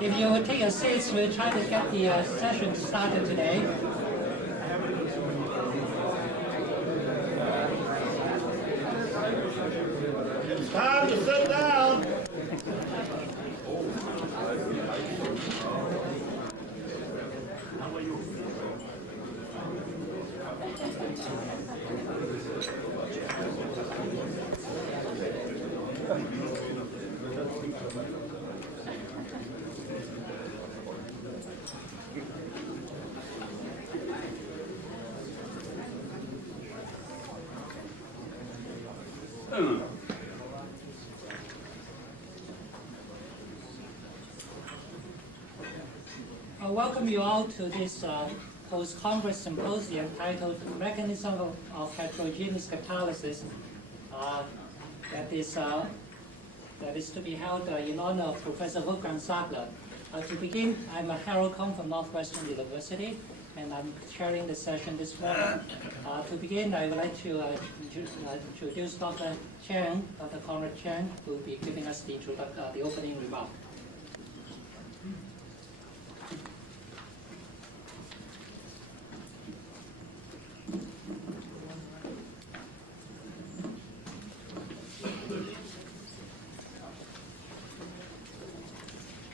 If you would take your seats, we'll try to get the session started today. It's time to sit down. I welcome you all to this post-congress symposium titled Mechanism of Heterogeneous Catalysis that is to be held in honor of Professor Wolfgang Sachtler. To begin, I'm Harold Kong from Northwestern University, and I'm chairing the session this morning. To begin, I would like to introduce Dr. Chen, Dr. Conrad Chen, who will be giving us the opening remark.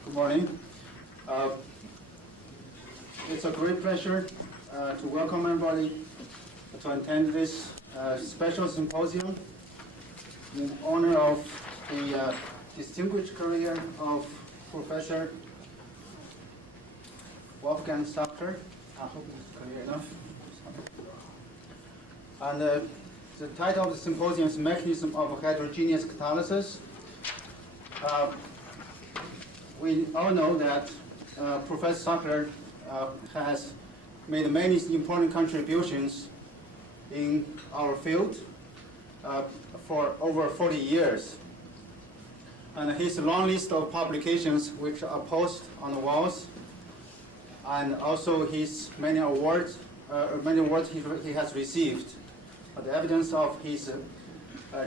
Good morning. It's a great pleasure to welcome everybody to attend this special symposium in honor of the distinguished career of Professor Wolfgang Sachtler. I hope it's clear enough. And the title of the symposium is Mechanism of Heterogeneous Catalysis. We all know that Professor Sachtler has made many important contributions in our field for over 40 years. And his long list of publications which are posted on the walls, and also his many awards he has received, are the evidence of his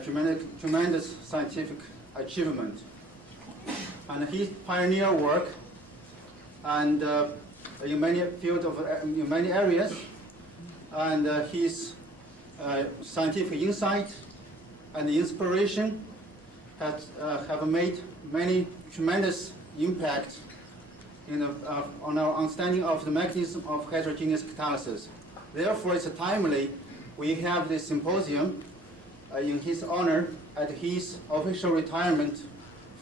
tremendous scientific achievement. And his pioneer work and in many areas, and his scientific insight and inspiration have made many tremendous impact on our understanding of the mechanism of heterogeneous catalysis. Therefore, it's timely we have this symposium in his honor at his official retirement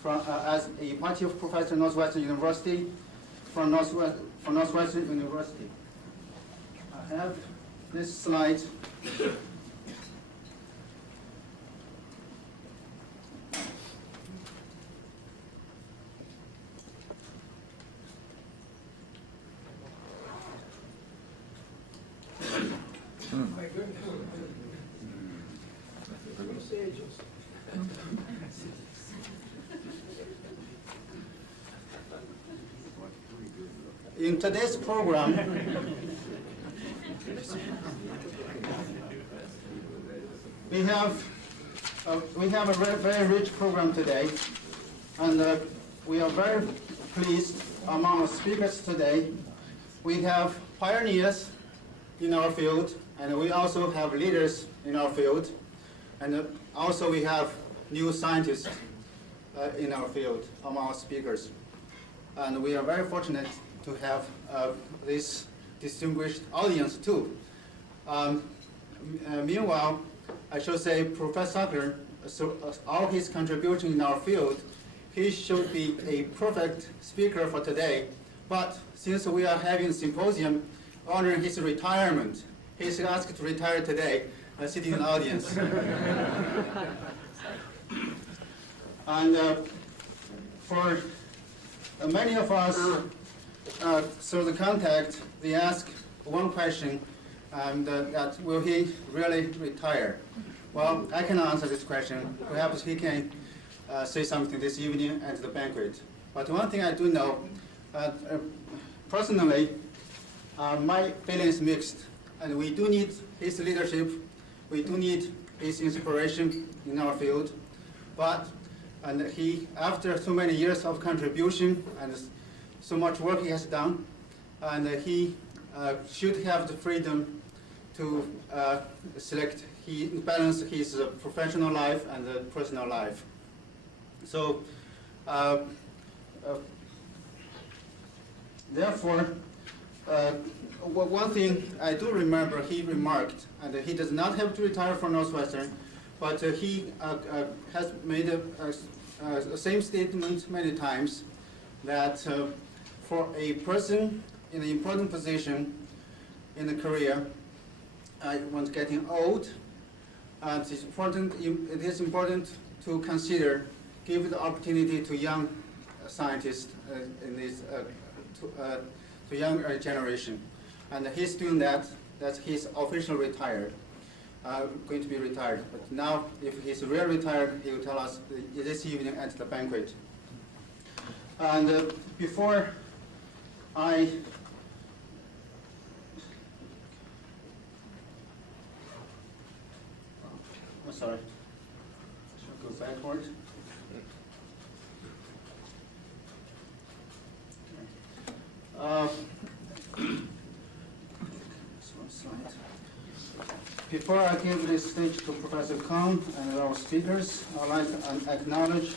as a Insitu professor at Northwestern University from Northwestern University. I have this slide. In today's program, we have a very rich program today, and we are very pleased among our speakers today. We have pioneers in our field, and we also have leaders in our field, and also we have new scientists in our field among our speakers. And we are very fortunate to have this distinguished audience too. Meanwhile, I should say Professor Sachtler, all his contribution in our field, he should be a perfect speaker for today. But since we are having a symposium honoring his retirement, he's asked to retire today, sitting in the audience. And for many of us, through the contact, they ask one question, that will he really retire? Well, I cannot answer this question. Perhaps he can say something this evening at the banquet. But one thing I do know, personally, my feeling is mixed. And we do need his leadership. We do need his inspiration in our field. But he, after so many years of contribution and so much work he has done, and he should have the freedom to balance his professional life and personal life. So, therefore, one thing I do remember he remarked, and he does not have to retire from Northwestern, but he has made the same statement many times, that for a person in an important position in a career, when getting old, it is important to consider, give the opportunity to young scientists in this to younger generation, and he's doing that. That he's officially retired, going to be retired. But now, if he's really retired, he will tell us this evening at the banquet. And before I sorry, I should go backward. Before I give this stage to Professor Kong and our speakers, I'd like to acknowledge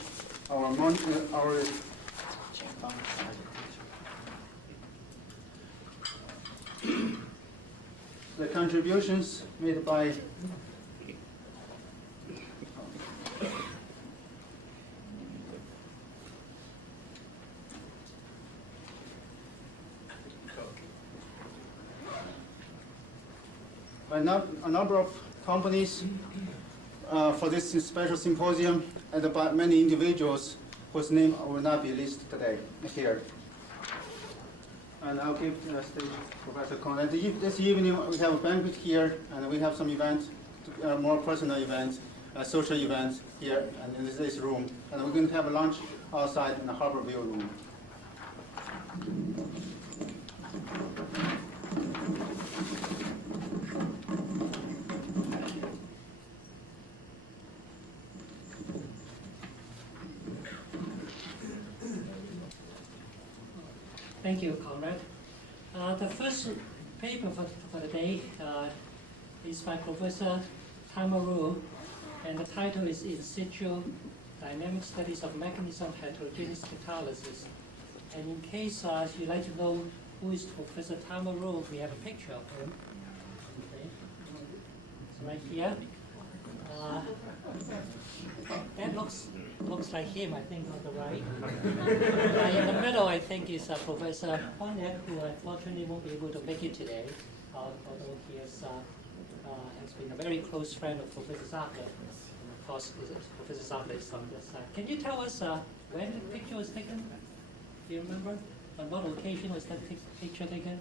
the contributions made by a number of companies for this special symposium, and by many individuals whose name will not be listed today here. And I'll give the stage to Professor Kong. And this evening we have a banquet here, and we have some events, more personal events, social events here and in this room. And we're going to have a lunch outside in the Harbor View room. Thank you, Conrad. The first paper for the day is by Professor Tamaru, and the title is Insitu, Dynamic Studies of Mechanism of Heterogeneous Catalysis. And in case you'd like to know who is Professor Tamaru, we have a picture of him. Okay. It's right here. That looks like him, I think, on the right. In the middle, I think, is Professor Huanek, who unfortunately won't be able to make it today, although he has been a very close friend of Professor Sachtler. Of course, Professor Sachtler is on this side. Can you tell us when the picture was taken? Do you remember? On what occasion was that picture taken?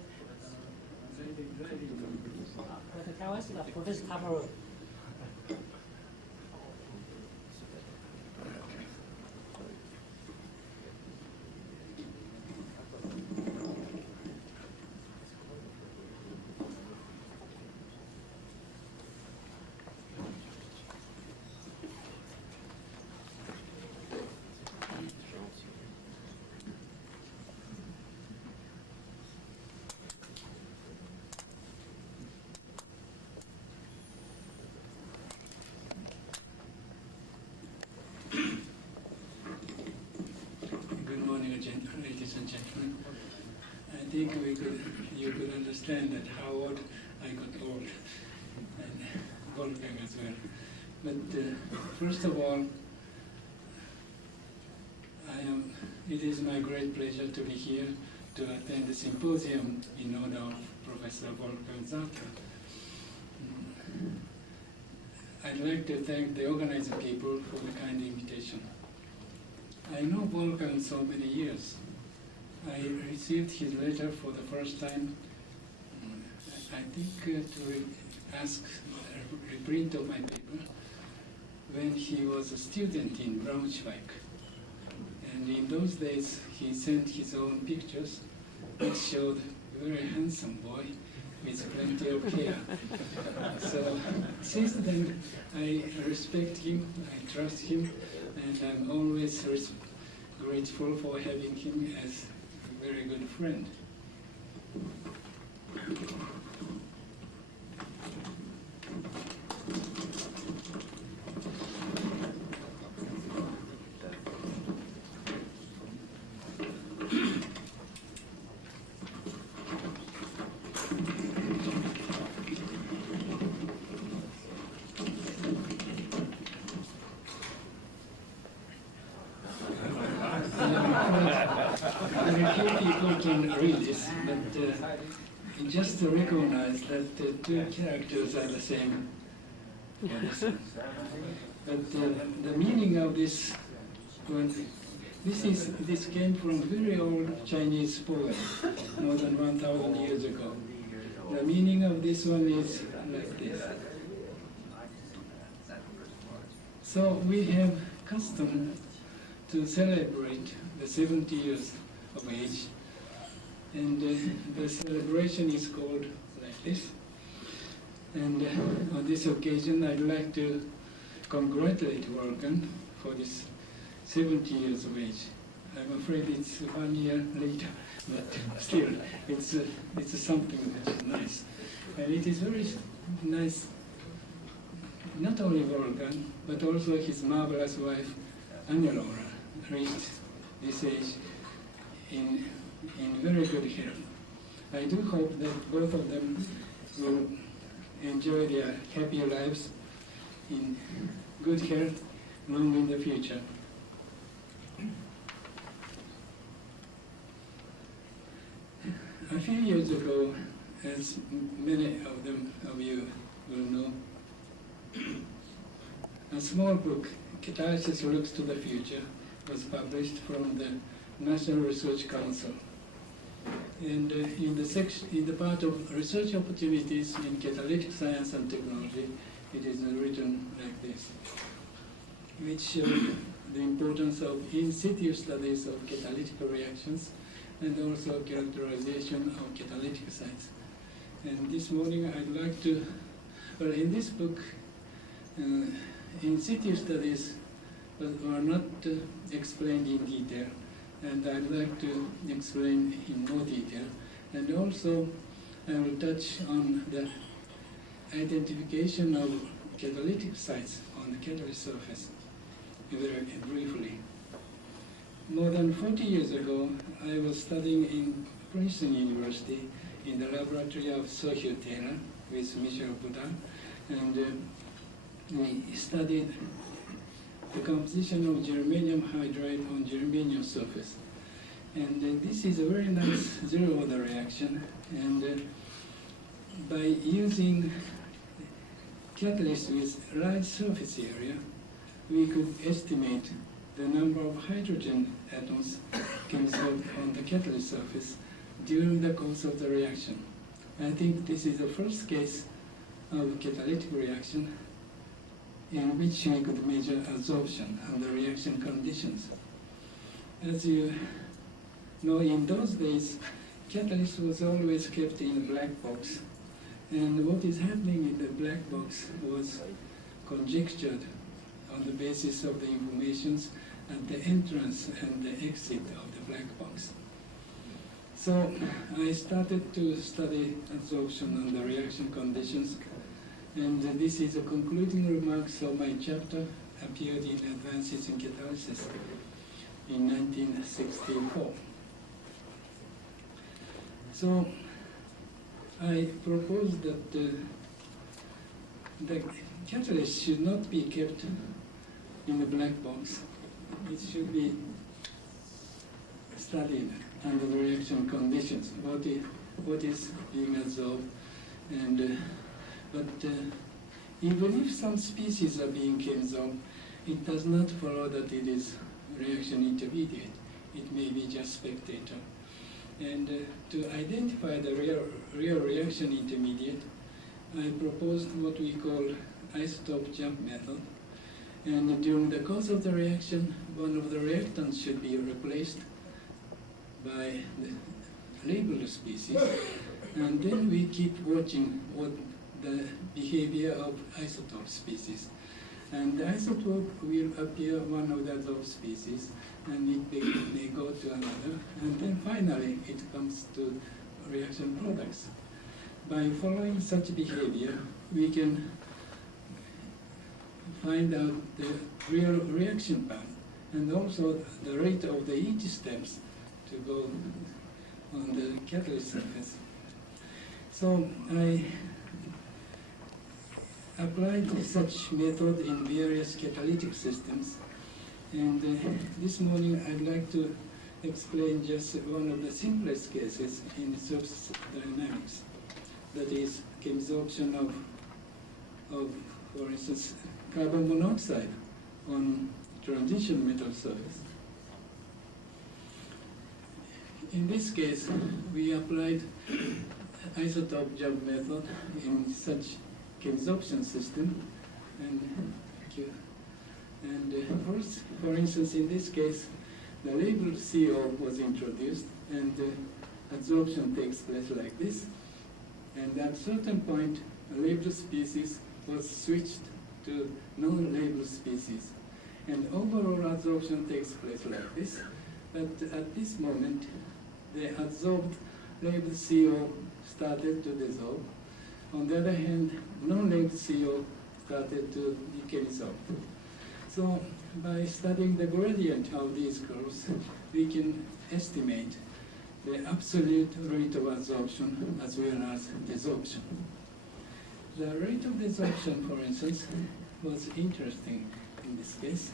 Tell us, Professor Tamaru. Ladies and gentlemen, I think you could understand that how old I got old, and Wolfgang as well. But first of all, it is my great pleasure to be here to attend the symposium in honor of Professor Wolfgang Sachtler. I'd like to thank the organizing people for the kind invitation. I know Wolfgang so many years. I received his letter for the first time, I think to ask a reprint of my paper when he was a student in Braunschweig. And in those days, he sent his own pictures, which showed a very handsome boy with plenty of hair. So since then, I respect him, I trust him, and I'm always grateful for having him as very good friend. Very few people can read this, but just to recognize that the two characters are the same. But the meaning of this one, this came from very old Chinese poem, more than 1,000 years ago. The meaning of this one is like this. So we have custom to celebrate the 70 years of age, and the celebration is called like this. And on this occasion, I'd like to congratulate Wolfgang for this 70 years of age. I'm afraid it's 1 year later, but still, it's something that's nice. And it is very nice, not only Wolfgang, but also his marvelous wife, Anna-Laura, reached this age in very good health. I do hope that both of them will enjoy their happy lives in good health long in the future. A few years ago, as many of you will know, a small book, Catalytic Looks to the Future, was published from the National Research Council. And in the part of research opportunities in catalytic science and technology, it is written like this, which shows the importance of in situ studies of catalytic reactions and also characterization of catalytic sites. And this morning I'd like to, well, in this book, in situ studies are not explained in detail, and I'd like to explain in more detail. And also I will touch on the identification of catalytic sites on the catalyst surface very briefly. More than 40 years ago, I was studying in Princeton University in the laboratory of Sergio Taylor with Michel Boudin, and we studied the composition of germanium hydride on germanium surface. And this is a very nice zero-order reaction, and by using catalyst with large surface area, we could estimate the number of hydrogen atoms conserved on the catalyst surface during the course of the reaction. I think this is the first case of catalytic reaction in which we could measure absorption under reaction conditions. As you know, in those days, catalyst was always kept in a black box, and what is happening in the black box was conjectured on the basis of the informations at the entrance and the exit of the black box. So I started to study absorption under reaction conditions, and this is the concluding remarks of my chapter, appeared in Advances in Catalysis in 1964. So I proposed that the catalyst should not be kept in the black box. It should be studied under the reaction conditions, what is being absorbed, and but even if some species are being absorbed, it does not follow that it is reaction intermediate. It may be just spectator. And to identify the real reaction intermediate, I proposed what we call isotope jump method. And during the course of the reaction, one of the reactants should be replaced by the labeled species, and then we keep watching what the behavior of isotope species. And the isotope will appear one of the adsorbed species, and it may go to another, and then finally it comes to reaction products. By following such behavior, we can find out the real reaction path, and also the rate of the each steps to go on the catalyst surface. So I applied such method in various catalytic systems, and this morning I'd like to explain just one of the simplest cases in surface dynamics, that is chemizoption of, for instance, carbon monoxide on transition metal surface. In this case, we applied isotope jump method in such chemizoption system, and first, for instance, in this case, the labeled CO was introduced, and adsorption takes place like this, and at a certain point, a labeled species was switched to non-labeled species, and overall adsorption takes place like this, but at this moment, the adsorbed labeled CO started to dissolve. On the other hand, non-labeled CO started to decomissile. So by studying the gradient of these curves, we can estimate the absolute rate of adsorption as well as desorption. The rate of desorption, for instance, was interesting in this case.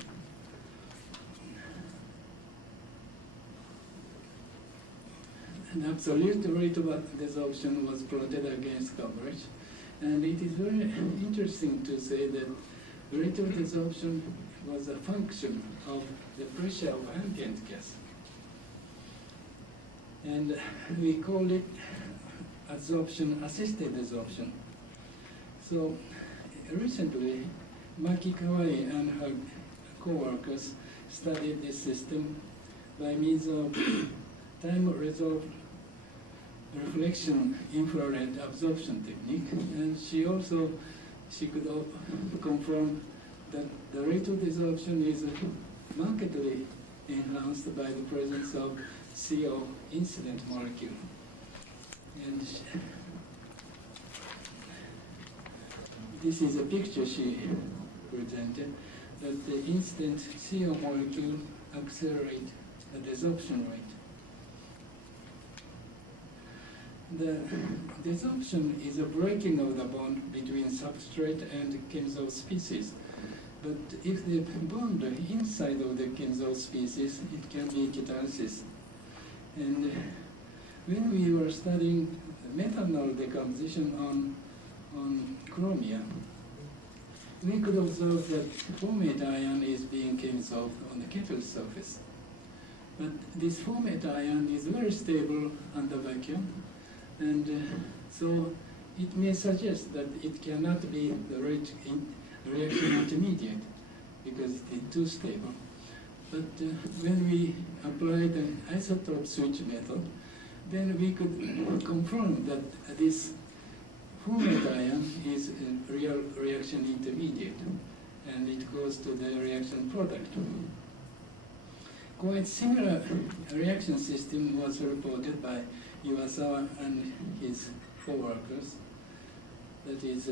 An absolute rate of desorption was plotted against coverage, and it is very interesting to say that the rate of desorption was a function of the pressure of ambient gas. And we call it assisted desorption. So recently, Maki Kawai and her co-workers studied this system by means of time-resolved reflection infrared absorption technique, and she could confirm that the rate of desorption is markedly enhanced by the presence of CO incident molecule. And this is a picture she presented, that the incident CO molecule accelerate the desorption rate. The desorption is a breaking of the bond between substrate and chemizole species. But if the bond inside of the chemizole species, it can be catalysis. And when we were studying methanol decomposition on chromia, we could observe that formate ion is being chemizoled on the catalyst surface. But this formate ion is very stable under vacuum, and so it may suggest that it cannot be the reaction intermediate because it is too stable. But when we apply the isotope switch method, then we could confirm that this formate ion is a real reaction intermediate, and it goes to the reaction product. Quite similar reaction system was reported by Iwasawa and his co-workers. That is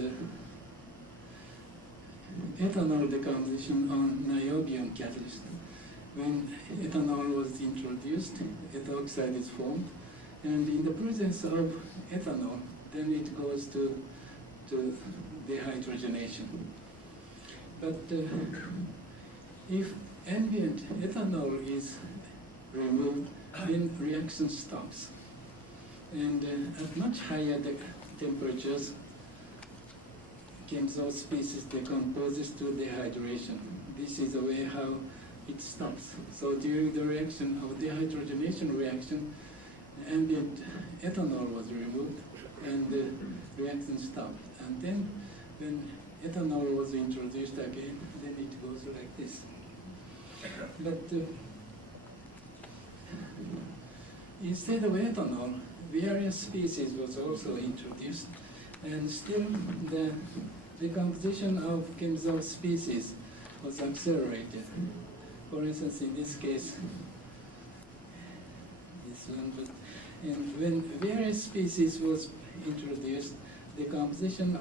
ethanol decomposition on niobium catalyst. When ethanol was introduced, ethyl oxide is formed, and in the presence of ethanol, then it goes to dehydrogenation. But if ambient ethanol is removed, then reaction stops. And at much higher temperatures, chemizole species decomposes to dehydration. This is the way how it stops. So during the reaction of dehydrogenation reaction, ambient ethanol was removed and the reaction stopped. And then when ethanol was introduced again, then it goes like this. But instead of ethanol, various species was also introduced, and still the the composition of chemical species was accelerated. For instance, in this case, this one, but and when various species was introduced, the composition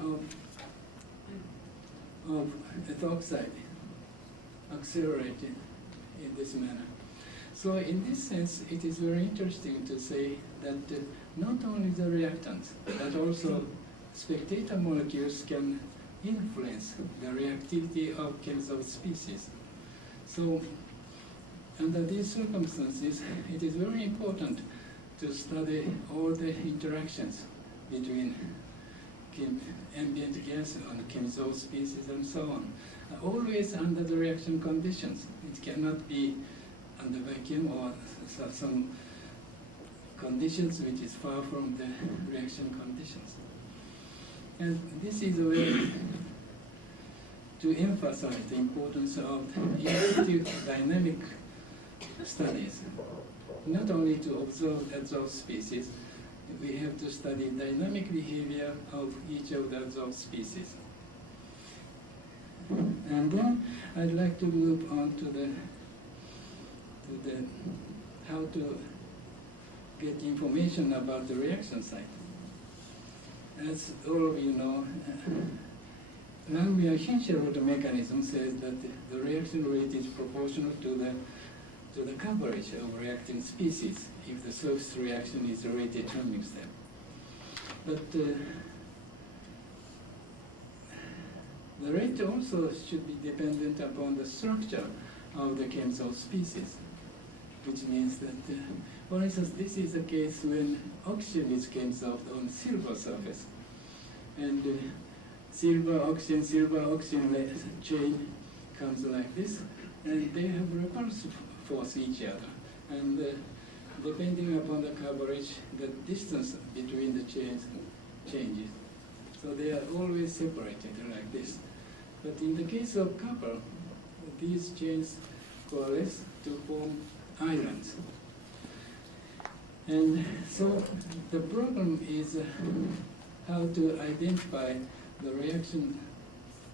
of ethoxide accelerated in this manner. So in this sense, it is very interesting to say that not only the reactants, but also spectator molecules can influence the reactivity of chemical species. So under these circumstances, it is very important to study all the interactions between ambient gas and chemical species and so on, always under the reaction conditions. It cannot be under vacuum or some conditions which is far from the reaction conditions. And this is a way to emphasize the importance of in-situ dynamic studies. Not only to observe species, we have to study dynamic behavior of each of the observed species. And then I'd like to move on to the how to get information about the reaction site. As all of you know, Langmuir-Hinshelwood mechanism says that the reaction rate is proportional to the coverage of reacting species if the surface reaction is a rate determining step. But the rate also should be dependent upon the structure of the chemical species, which means that, for instance, this is a case when oxygen is chemical on silver surface, and silver-oxygen chain comes like this, and they have repulsive force each other, and depending upon the coverage, the distance between the chains changes. So they are always separated like this. But in the case of copper, these chains coalesce to form islands. And so the problem is how to identify the reaction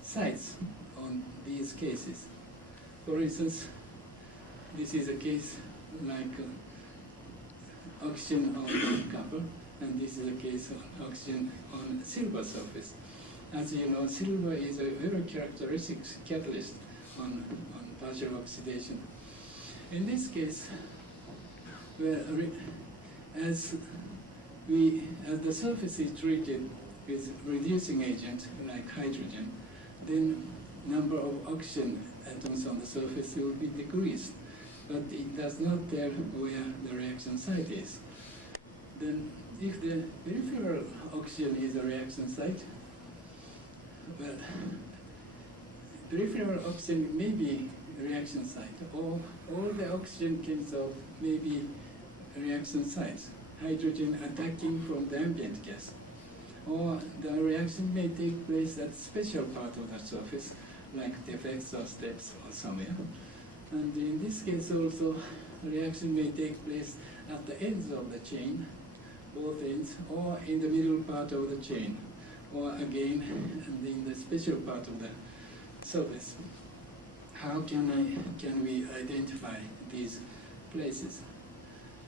sites on these cases. For instance, this is a case like oxygen on copper, and this is a case of oxygen on silver surface. As you know, silver is a very characteristic catalyst on partial oxidation. In this case, as the surface is treated with reducing agent like hydrogen, then number of oxygen atoms on the surface will be decreased, but it does not tell where the reaction site is. Then if the peripheral oxygen is a reaction site, well, peripheral oxygen may be a reaction site, or all the oxygen chemicals may be reaction sites, hydrogen attacking from the ambient gas. Or the reaction may take place at special part of the surface, like defects or steps or somewhere. And in this case also, reaction may take place at the ends of the chain, both ends, or in the middle part of the chain, or again in the special part of the surface. How can we identify these places?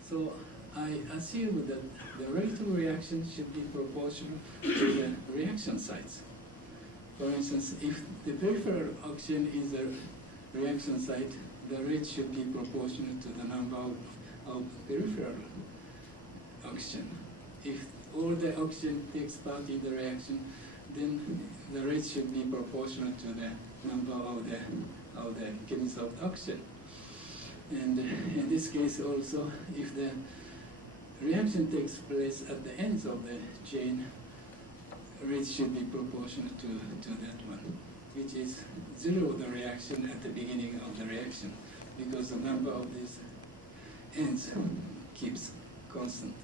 So I assume that the rate of reaction should be proportional to the reaction sites. For instance, if the peripheral oxygen is a reaction site, the rate should be proportional to the number of peripheral oxygen. If all the oxygen takes part in the reaction, then the rate should be proportional to the number of the chemical oxygen. And in this case also, if the reaction takes place at the ends of the chain, rate should be proportional to that one, which is zero the reaction at the beginning of the reaction, because the number of these ends keeps constant.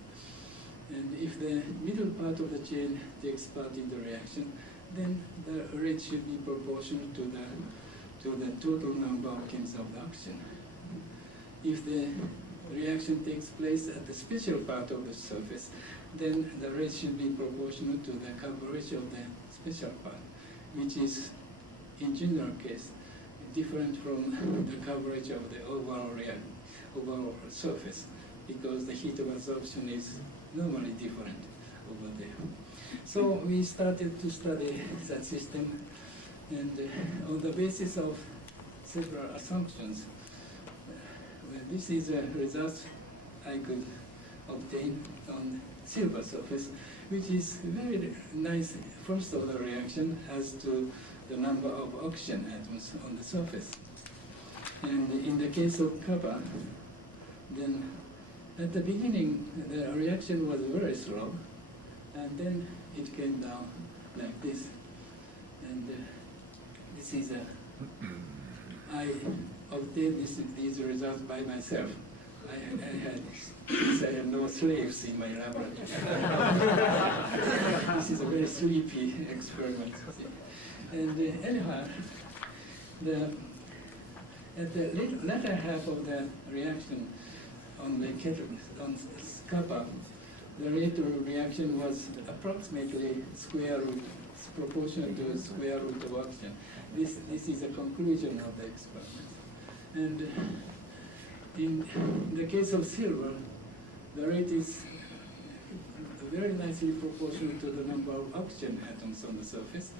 And if the middle part of the chain takes part in the reaction, then the rate should be proportional to the total number of chemical oxygen. If the reaction takes place at the special part of the surface, then the rate should be proportional to the coverage of the special part. which is, in general case, different from the coverage of the overall surface, because the heat of absorption is normally different over there. So we started to study that system, and on the basis of several assumptions, this is a result I could obtain on silver surface, which is very nice first order reaction as to the number of oxygen atoms on the surface. And in the case of copper, then at the beginning the reaction was very slow, and then it came down like this. And this is I obtained these results by myself. I had no slaves in my laboratory. This is a very sleepy experiment. And anyhow, at the latter half of the reaction on the copper, the rate of reaction was approximately square root, proportional to the square root of oxygen. This is a conclusion of the experiment. And in the case of silver, the rate is very nicely proportional to the number of oxygen atoms on the surface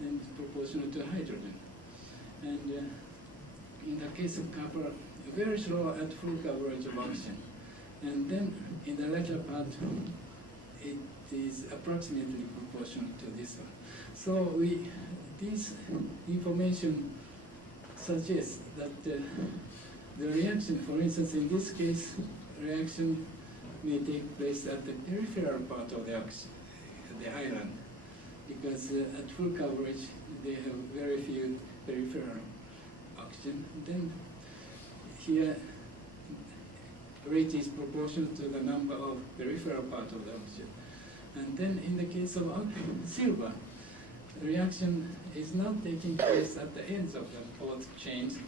and proportional to hydrogen. And in the case of copper, very slow at full coverage of oxygen. And then in the latter part, it is approximately proportional to this one. So this information suggests that the reaction, for instance, in this case, reaction may take place at the peripheral part of the island, because at full coverage, they have very few peripheral oxygen. Then here, rate is proportional to the number of peripheral part of the oxygen. And then in the case of silver, the reaction is not taking place at the ends of the both chains,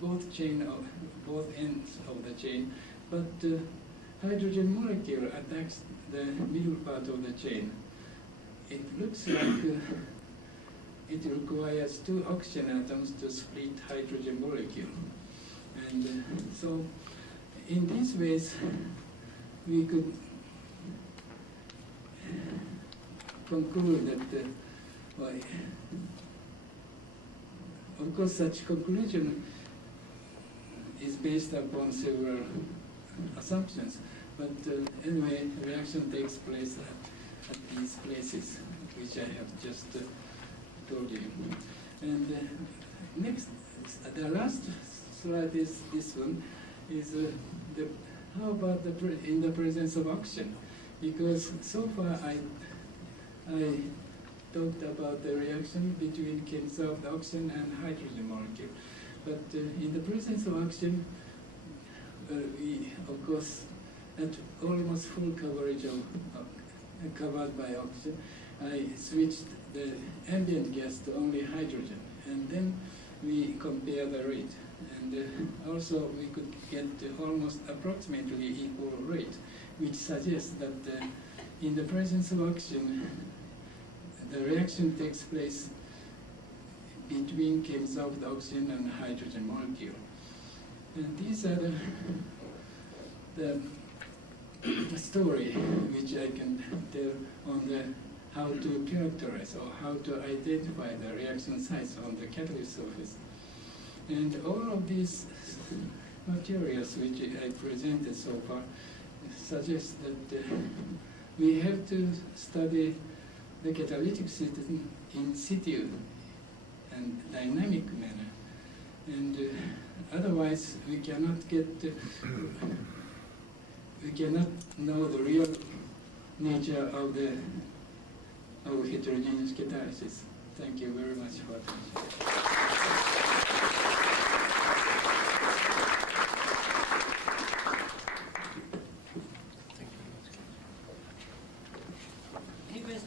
both ends of the chain, but hydrogen molecule attacks the middle part of the chain. It looks like it requires 2 oxygen atoms to split hydrogen molecule. And so in these ways, we could conclude that, of course, such conclusion is based upon several assumptions, but anyway, reaction takes place at these places, which I have just told you. And next, the last slide is this one, is how about in the presence of oxygen? Because so far I talked about the reaction between conserved oxygen and hydrogen molecule. But in the presence of oxygen, we, of course, at almost full coverage of covered by oxygen, I switched the ambient gas to only hydrogen, and then we compare the rate. And also we could get almost approximately equal rate, which suggests that in the presence of oxygen, the reaction takes place between conserved oxygen and hydrogen molecule. And these are the story which I can tell on how to characterize or how to identify the reaction sites on the catalyst surface. And all of these materials which I presented so far suggest that we have to study the catalytic system in situ and dynamic manner. And otherwise we cannot know the real nature of heterogeneous catalysis. Thank you very much for attention.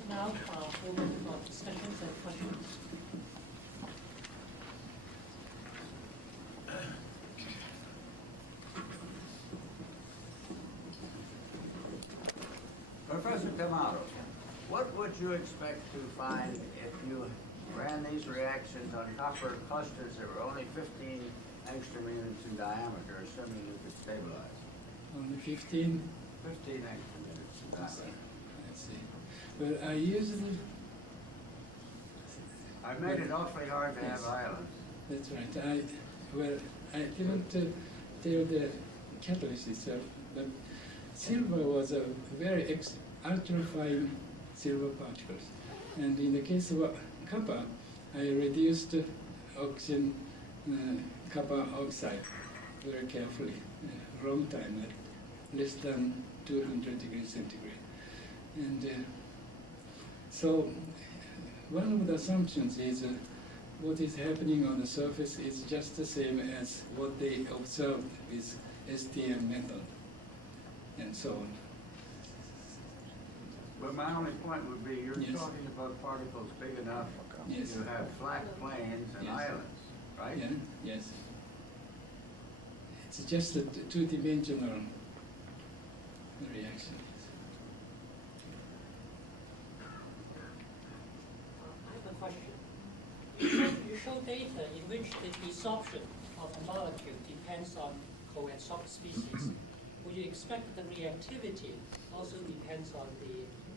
Now, open for discussions and questions. Professor Tamaru, What would you expect to find if you ran these reactions on copper clusters that were only 15 angstrom units in diameter, assuming you could stabilize? Only 15? 15 angstrom units in diameter. I see. Well, I usually... I made it awfully hard to have islands. That's right. I didn't tell the catalyst itself, but silver was a very ultra-fine silver particles. And in the case of copper, I reduced oxygen copper oxide very carefully, a long time, at less than 200 degrees centigrade. And so one of the assumptions is what is happening on the surface is just the same as what they observed with STM method, and so on. But my only point would be, you're Yes. talking about particles big enough Yes. to have flat planes and Yes. islands, right? Yeah, yes. It's just a two-dimensional reaction. I have a question. You show data in which the desorption of a molecule depends on coadsorbed species. Would you expect the reactivity also depends on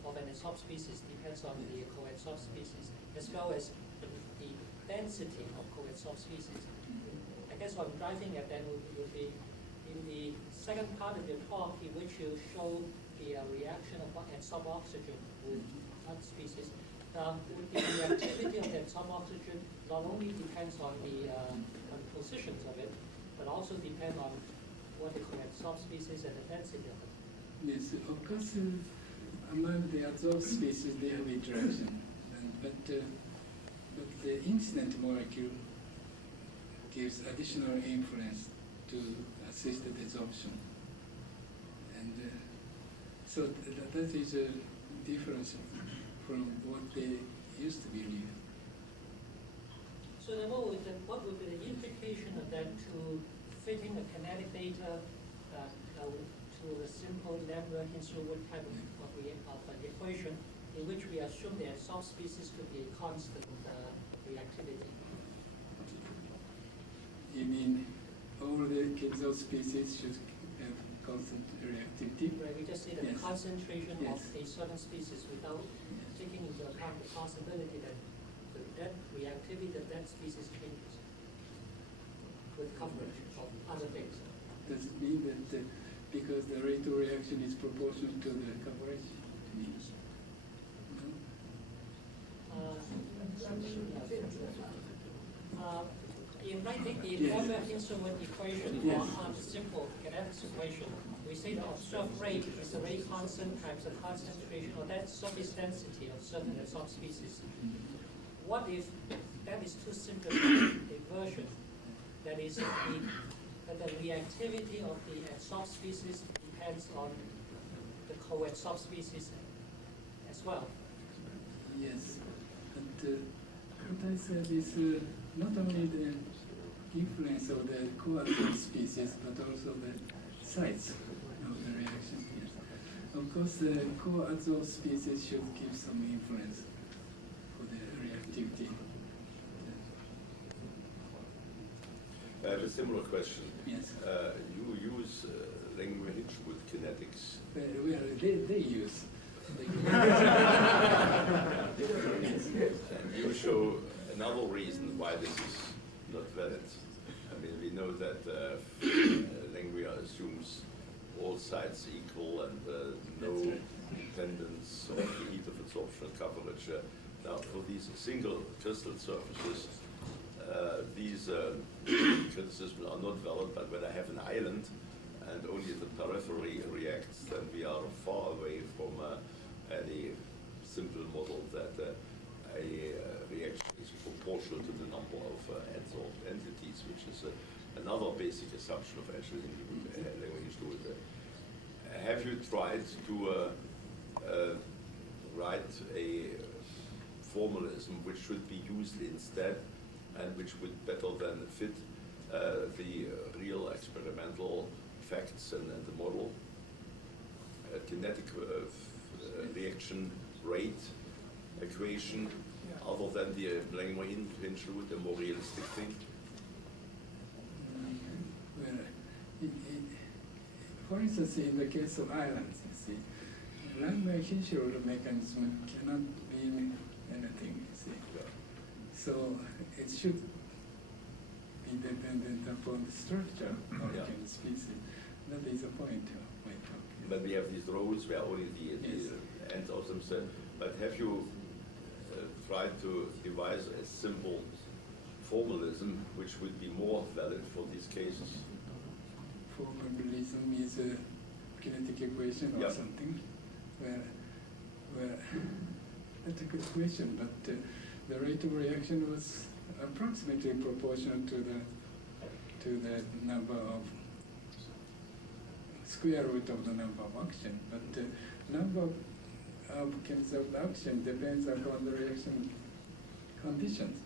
of an adsorbed species depends on the coadsorbed species, as well as the density of coadsorbed species? I guess what I'm driving at then would be in the second part of your talk, in which you show the reaction of adsorbed oxygen with other species. Would the reactivity of that adsorbed oxygen not only depends on the positions of it, but also depend on what the coadsorbed species and the density of it? Yes, of course, among the adsorbed species, they have interaction, but the incident molecule gives additional influence to assist the desorption, and so that is a difference from what they used to believe. So then what would be the implication of that to fitting the kinetic data to a simple Lambda-Hinshelwood type of an equation in which we assume the adsorbed species could be a constant reactivity? You mean all the Kipzol species should have constant reactivity? Right, we just say that Yes. the concentration Yes. of a certain species without taking into account the possibility that that reactivity of that species changes with coverage of other things. Does it mean that because the rate of reaction is proportional to the coverage? In writing the Yes. Lambda-Hinshelwood equation Yes. or on simple kinetics equation, we say the observed rate is the rate constant times the concentration or that surface density of certain adsorbed species. What if that is too simplified a version? That is, that the reactivity of the adsorbed species depends on the coadsorbed species as well. Yes, but what I said is not only the influence of the coadsorbed species, but also the size of the reaction. Yes. Of course, the coadsorbed species should give some influence for the reactivity. I have a similar question. Yes. You use Langmuir-Hinshelwood kinetics. Well, they use. And you show another reason why this is not valid. I mean, we know that Langmuir assumes all sides equal and no That's right. dependence on the heat of absorption coverage. Now, for these single crystal surfaces, these criticisms are not valid, but when I have an island and only the periphery reacts, then we are far away from any simple model that a reaction is proportional to the number of adsorbed entities, which is another basic assumption of Langmuir-Hinshelwood. Have you tried to write a formalism which should be used instead and which would better than fit the real experimental facts and the model? A kinetic reaction rate equation, other than the playing more include a more realistic thing? Well, for instance, in the case of islands, you see, language-issued mechanism cannot mean anything, you see. So it should be dependent upon the structure of Yeah. the species. That is the point of my talk. But we have these roles where only the Yes. ends of them say, but have you tried to devise a simple formalism which would be more valid for these cases? Formalism is a kinetic equation or Yeah. something, where that's a good question, but the rate of reaction was approximately proportional to the number of square root of the number of action, but the number of chemical action depends upon the reaction conditions.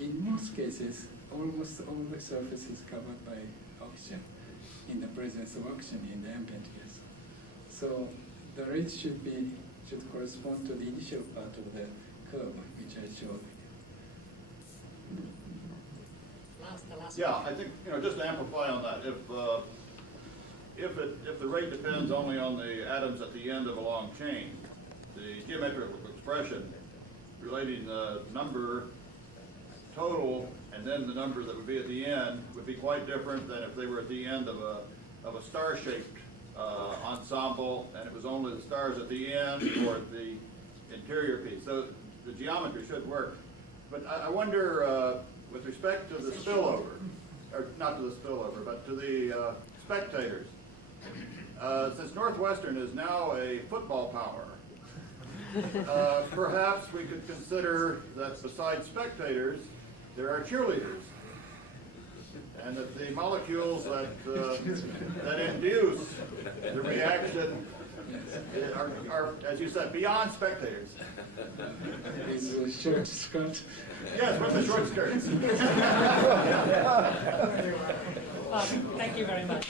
In most cases, almost all the surface is covered by oxygen, in the presence of oxygen in the ambient gas. So the rate should correspond to the initial part of the curve, which I showed. Last. Yeah, I think, just to amplify on that, if the rate depends only on the atoms at the end of a long chain, the geometric expression relating the number total and then the number that would be at the end would be quite different than if they were at the end of a star-shaped ensemble and it was only the stars at the end or at the interior piece. So the geometry should work. But I wonder, with respect to the spillover, or not to the spillover, but to the spectators, since Northwestern is now a football power, perhaps we could consider that besides spectators, there are cheerleaders, and that the molecules that induce the reaction are, as you said, beyond spectators. Is a short skirt. Yes, with the short skirts. Thank you very much.